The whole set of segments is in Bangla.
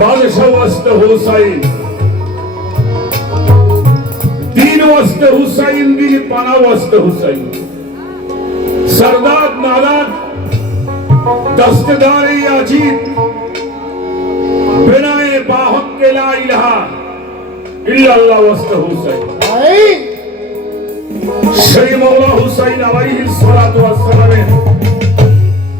बादशाह वास्ते हुसैन दीन वास्ते हुसैन दीन पाना वास्ते हुसैन सरदार नादार दस्तदार अजीत बिनाए बाहक के ला इलाहा इल्लल्लाह वास्ते हुसैन श्री मौला हुसैन अलैहिस्सलातु वस्सलाम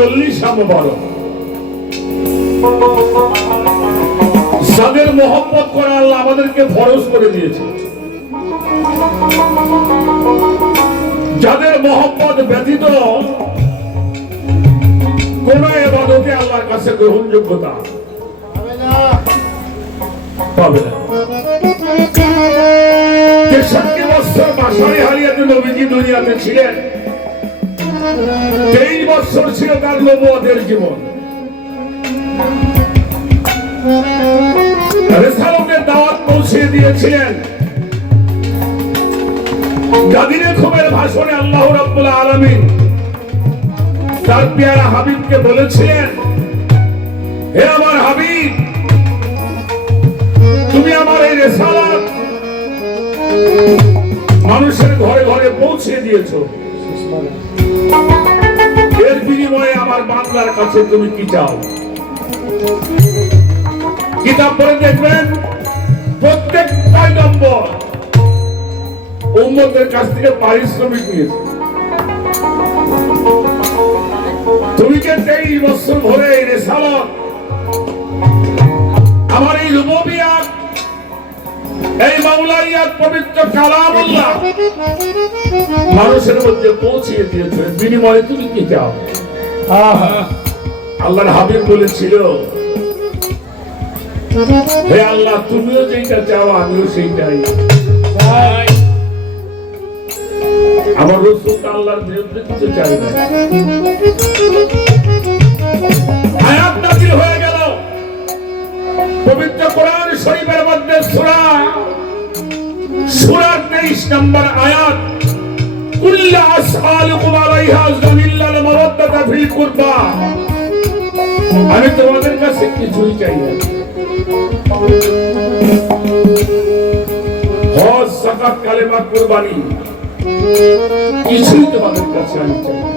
40 मुबारक যাদের মোহাম্মত করা আল্লাহ আমাদেরকে ফরজ করে দিয়েছে যাদের মোহাম্মত ব্যতীত কোন ইবাদতে আল্লাহর কাছে গ্রহণযোগ্যতা পাবে না 63 বছর বাশারি হারিয়াতে নবীজি দুনিয়াতে ছিলেন 23 বছর ছিল তার নবুয়তের জীবন রিসালাতের দাওয়াত পৌঁছে দিয়েছিলেন গাদিরে খুমের ভাষণে আল্লাহ রাব্বুল আলামিন তার প্যারা হাবিবকে বলেছিলেন হে আমার হাবিব তুমি আমার এই রিসালাত মানুষের ঘরে ঘরে পৌঁছে দিয়েছো এর বিনিময়ে আমার বান্দার কাছে তুমি কি চাও কিতাব পড়ে দেখবেন প্রত্যেক 6 নম্বর উম্মতের কাছ থেকে পারিশ্রমিক নিয়েছে তুমি যে 23 বছর ধরে এই রিসালাত আমার এই রুবুবিয়্যাত এই মাওলাইয়াত পবিত্র কালামুল্লাহ মানুষের মধ্যে পৌঁছে দিয়েছো বিনিময়ে তুমি কি চাও আল্লাহর হাবিব বলেছিল হে আল্লাহ তুমিও যেটা চাও আমিও সেইটাই আমার রাসূল আল্লাহর বিরুদ্ধে কিছু চাই না আয়াত নাযিল হয়ে গেল পবিত্র কোরআন শরীফের মধ্যে সূরা 23 নম্বর আয়াত কুল্লু আসআলুকুম আলাইহা যানিল্লাল মাওয়াদ্দাতা ফিল কুরবা আমি তোমাদের কাছে কিছুই চাই না হজ যাকাত কালেমা কুরবানি কিছুই তোমাদের কাছে আমি চাই না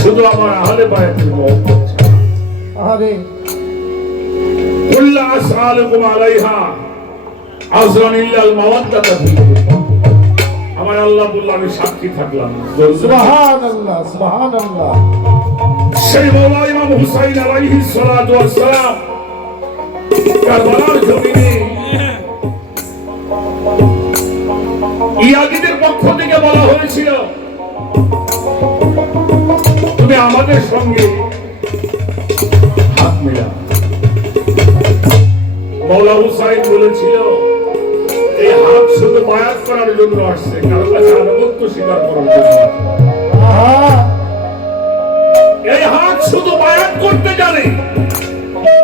শুধু আমার আহলে বায়াতের মহব্বত আরে কুল্লু আসআলুকুম আলাইহা আযরানিল্লাল মাওয়াদ্দাতা ফিল কুরবা আমার আল্লাহ বলল আমি সাক্ষী থাকলাম সুবহানাল্লাহ সুবহানাল্লাহ সেই মওলা ইমাম হুসাইন আলাইহিস সালাতু ওয়াস সালাম কারবালার জমিনে ইয়াজিদের পক্ষ থেকে বলা হয়েছিল তুমি আমাদের সঙ্গে হাত মেলাও মওলা হুসাইন বলেছিল এই হাত শুধু বায়াত করার জন্য আসছে কারো কাছে আনুগত্য স্বীকার করার জন্য এই হাত শুধু বায়াত করতে জানে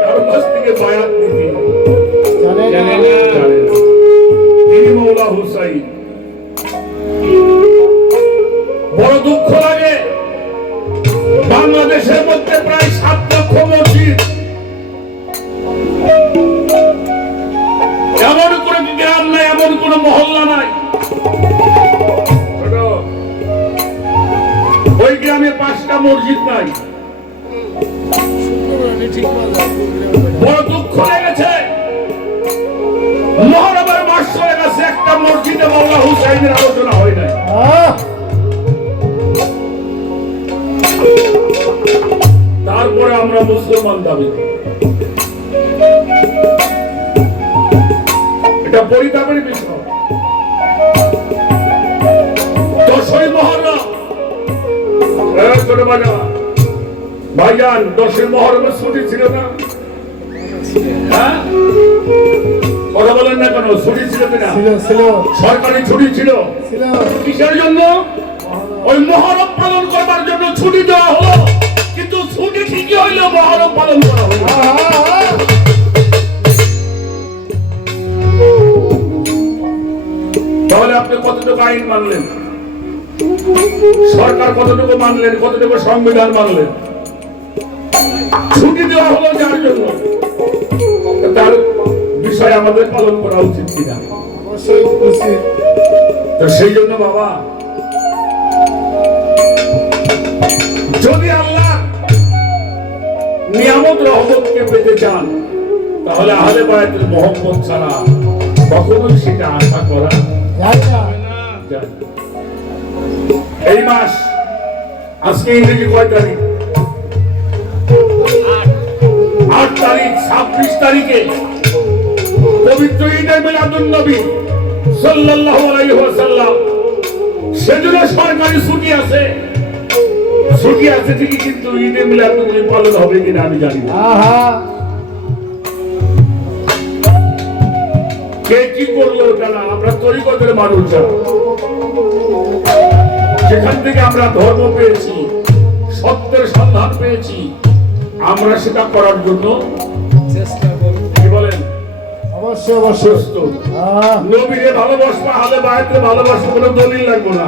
কারো কাছ থেকে বায়াত নিতে জানে না তিনি মওলা হুসাইন বড় দুঃখ লাগে বাংলাদেশের মধ্যে প্রায় 7 লক্ষ মসজিদ এমন কোন গ্রাম নাই এমন কোন মহল্লা নাই ওই গ্রামে 5টা মসজিদ নাই বড় দুঃখ লেগেছে মুহররমের মাস চলে গেছে একটা মসজিদে মওলা হুসাইনের আলোচনা হয় নাই তারপরে আমরা মুসলমান দাবি এটা পরিতাপের বিষয় 10ই মুহররম ভাইজান 10ই মুহররমের ছুটি ছিল না হ্যাঁ কথা বলেন না কেন ছুটি ছিল কিনা ছিল সরকারি ছুটি ছিল কিসের জন্য ওই মুহররম পালন করবার জন্য ছুটি দেওয়া হলো কিন্তু ছুটি ঠিকই হইল মুহররম পালন করা হলো তাহলে আপনি কতটুকু আইন মানলেন সরকার কতটুকু মানলেন কতটুকু সংবিধান মানলেন ছুটি দেওয়া হলো যার জন্য আমাদের পালন করা উচিত কিনা? অবশ্যই উচিত। তো সেই জন্য বাবা, যদি আল্লাহ নিয়ামত রহমতকে পেতে চান, তাহলে আহলে বায়াতের মোহাম্মদ ছাড়া কখনোই সেটা আশা করা যায় না। যায় না। এই মাস, আজকে ইংরেজি কয় তারিখ? 8 তারিখ। 26 তারিখে পবিত্র ঈদে মিলাদুন নবী সাল্লাল্লাহু আলাইহি ওয়াসাল্লাম, সেজন্য সরকারি ছুটি আছে। ছুটি আছে ঠিকই, কিন্তু ঈদে মিলাদুন নবী পালন হবে কিনা আমি জানি না। কে কি করলো ওটা না, আমরা তরিকতের মানুষ যারা, সেখান থেকে আমরা ধর্ম পেয়েছি, সত্যের সন্ধান পেয়েছি, আমরা সেটা করার জন্য চেষ্টা করব। কি বলেন? অবশ্যই অবশ্যই। নবীরে ভালোবাসবো, আহলে বায়াতকে ভালোবাসবো, কোনো দলিল লাগবে না।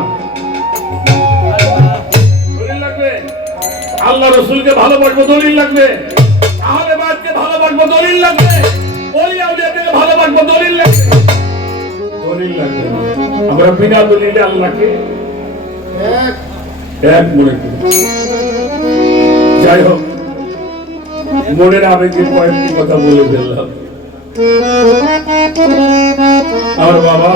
দলিল লাগবে? আল্লাহ রসুলকে ভালোবাসবো, দলিল লাগবে। আহলে বায়াতকে ভালোবাসবো, দলিল লাগবে। ওলি আউলিয়াকে ভালোবাসবো, দলিল লাগবে। দলিল লাগবে না। আমরা বিনা দলিলে আল্লাহকে এক মনে করি। যাই হোক, মনের আবেগে কয়েকটি কথা বলে ফেললাম। আমার বাবা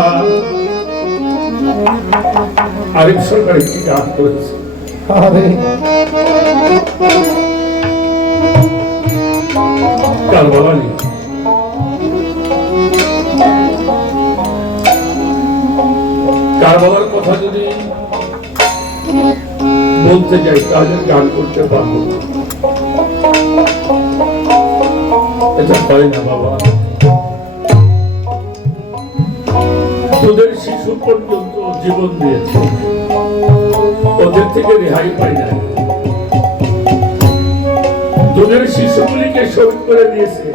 আরিফ সরকার একটি গান করেছে, কারবালা নিয়ে। কারবালার কথা যদি বলতে যাই তাহলে গান করতে পারবো না। এটা পারি না বাবা। তোদের শিশু পর্যন্ত জীবন দিয়েছে, ওদের থেকে রেহাই পাই না। তোদের শিশুগুলিকে শহীদ করে দিয়েছে,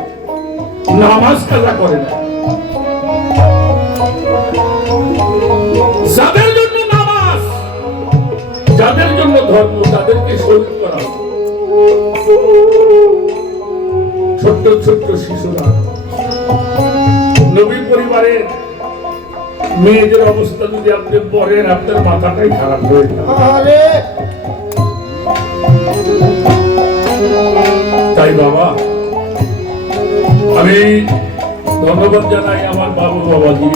নামাজ কাজা করে না। যাদের জন্য নামাজ, যাদের জন্য ধর্ম, তাদেরকে শহীদ করা হয়। ছোট্ট ছোট্ট শিশুরা, নবী পরিবারের মেয়েদের অবস্থা যদি আপনি পড়েন, আপনার মাথাটাই খারাপ হয়ে যাবে। তাই বাবা, আমি ধন্যবাদ জানাই আমার বাবু বাবাজি।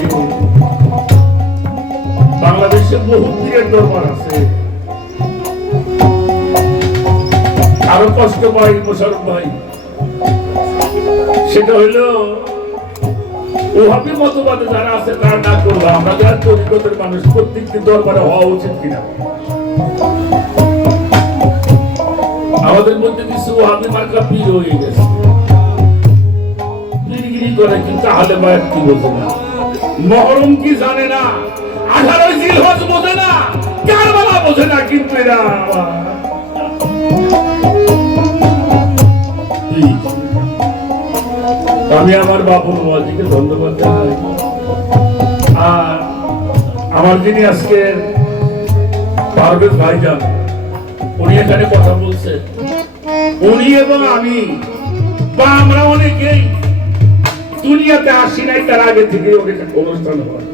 বাংলাদেশে বহু পীরের দরবার আছে। আরো কষ্ট পাই মোশারফ ভাই, সেটা হইলো ওহাবি মতবাদে যারা আছে তারা না করবো, আমরা যারা তরিকতের মানুষ প্রত্যেকটি দরবারে হওয়া উচিত কিনা। আমাদের মধ্যে কিছু ওহাবি মার্কা পীর হয়ে গেছে, পীরগিরি করে, কিন্তু আহলে বায়াত কি বোঝে না, মহরম কি জানে না, 18 জিলহজ বোঝে না, কারবালা বোঝে না। কিন্তু এরা আমি আমার বাবুর বাবাজিকে ধন্যবাদ জানাই। আর আমার যিনি আজকে পারভেজ ভাইজান, উনি এখানে কথা বলছে, উনি এবং আমি বা আমরা অনেকেই দুনিয়াতে আসি নাই, তার আগে থেকে অনেক অনুষ্ঠান হয়।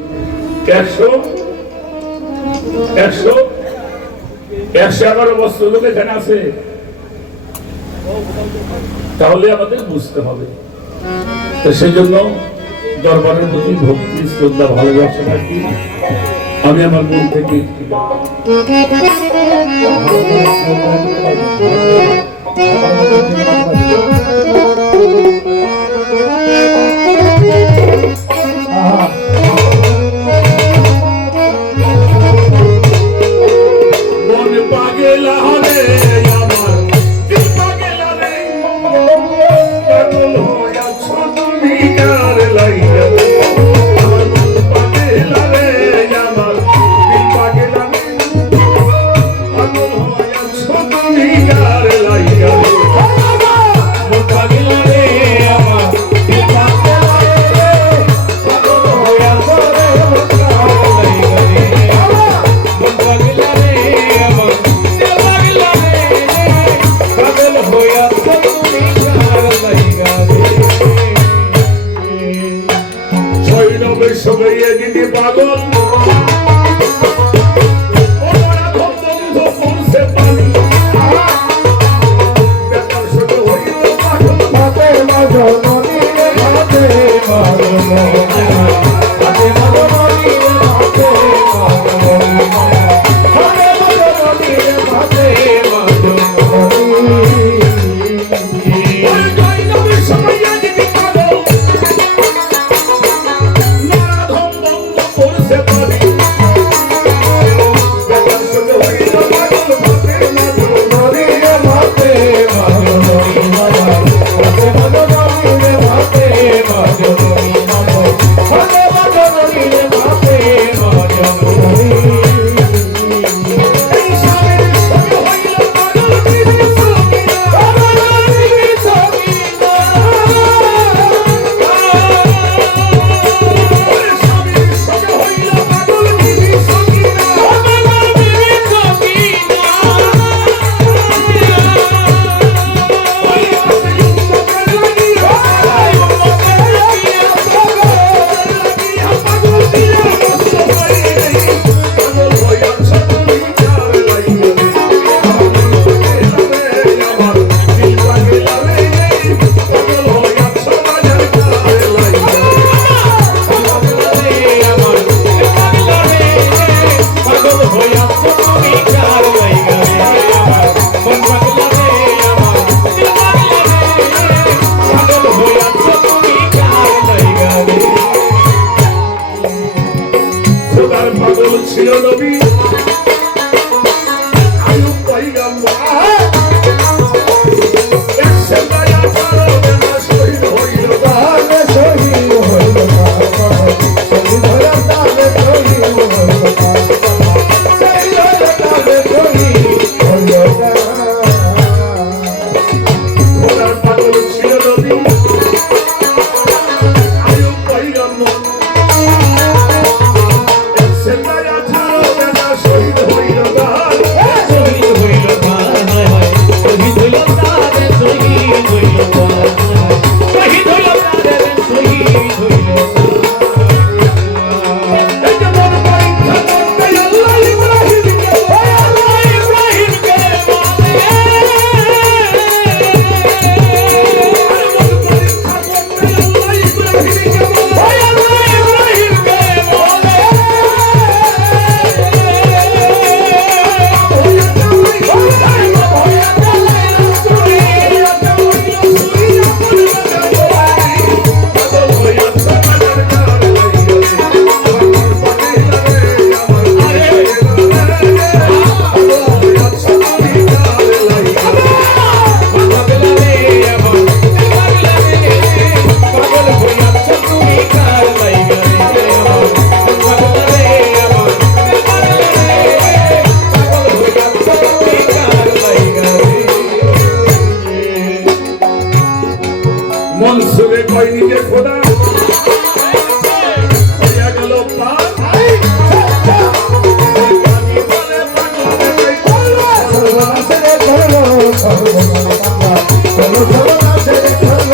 111 বছর লোক এখানে আছে, তাহলে আমাদের বুঝতে হবে। তো সেই জন্য দরবারের প্রতি ভক্তি, শ্রদ্ধা, ভালোবাসা রাখি। আমি আমার মন থেকে মন পাগলা হলে আমার দিল পাগলা রে, পাগল হইয়াছ তুমি কার লাইগা। আমার মন পাগলা রে, আমার দিল পাগলা রে, পাগল হইয়াছ তুমি কার লাইগা। মন পাগলা রে, আমার দিল পাগলা রে, পাগল হইয়াছ তুমি কার লাইগা। মন পাগলা রে, আমার দিল পাগলা রে, পাগল হইয়াছ তুমি কার লাইগা। লইয়ে দিদি পাগল ওরা বন্ধ করছে পানি বেকার শুধু হইল পাগল মাতে মজননী রে মাতে মজননী মাতে মজননী রে মাতে মজননী মাতে মজননী রে মাতে মজননী ওই গাই নবীর সময়ে দিদি পাগল নারাধম বন্ধ করছে পানি বেকার শুধু হইল পাগল মাতে মজননী রে মাতে মজননী মাতে মজননী রে মাতে মজননী মাতে মজননী রে মাতে মজননী এই স্বামীর সঙ্গে হইল পাগল দিদি সখিনা ওই স্বামীর সঙ্গে হইল পাগল দিদি সখিনা ওই আমি উম্মতের লাগিয়া পাগল দিয়া মস্ত হইলে পাগল হইয়াছ তুমি কার লাইয়া আমার দিল পাগলা রে পাগল হইয়াছ বাজার কার লাইয়া খোদার পাগল ছিল নবী আয়ুব পয়গম্বর একশো দয়া করো না শহীদ হইল তালে শহীদ হইল শহীদ হইল তালে শহীদ হইল তালে শহীদ হইল খোদার পাগল ছিল নবী আয়ুব পয়গম্বর একশো দয়া করো না শহীদ হইল এই যে মন পরীক্ষা করতে আল্লাহ ইব্রাহিমকে মন পরীক্ষা করতে আল্লাহ ইব্রাহিমকে মনসুরে কয় নিজে খোদা হইয়া গেল পার পানি বলে পাগলে সর্বনাশে করলো সর্বনাশে করলো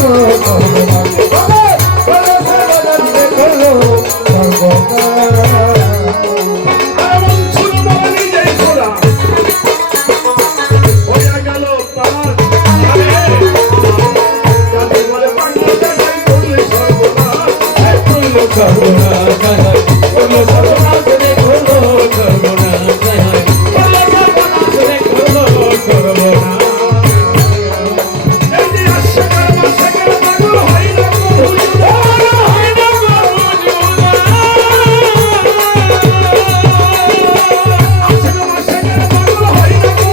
সর্বনাশে করলো আর মনসুর বলে নিজে খোদা হইয়া গেল পার পানি বলে পাগলে করলে সর্বনাশ এই যে আশাকার মাশাকার পাগল হইল আশাকার মাশাকার পাগল হইল আমার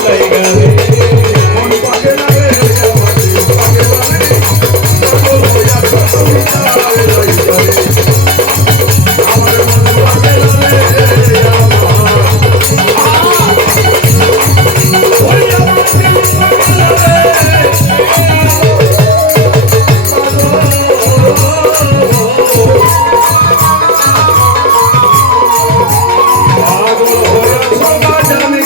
মন পাগে না রে আমার দিল পাগে না রে পাগল হইয়া তুমি যাবে লইয়া রে আমার মন পাগে না রে ওই আমার দিল পাগে না রে পাগল হইয়া সবা জানি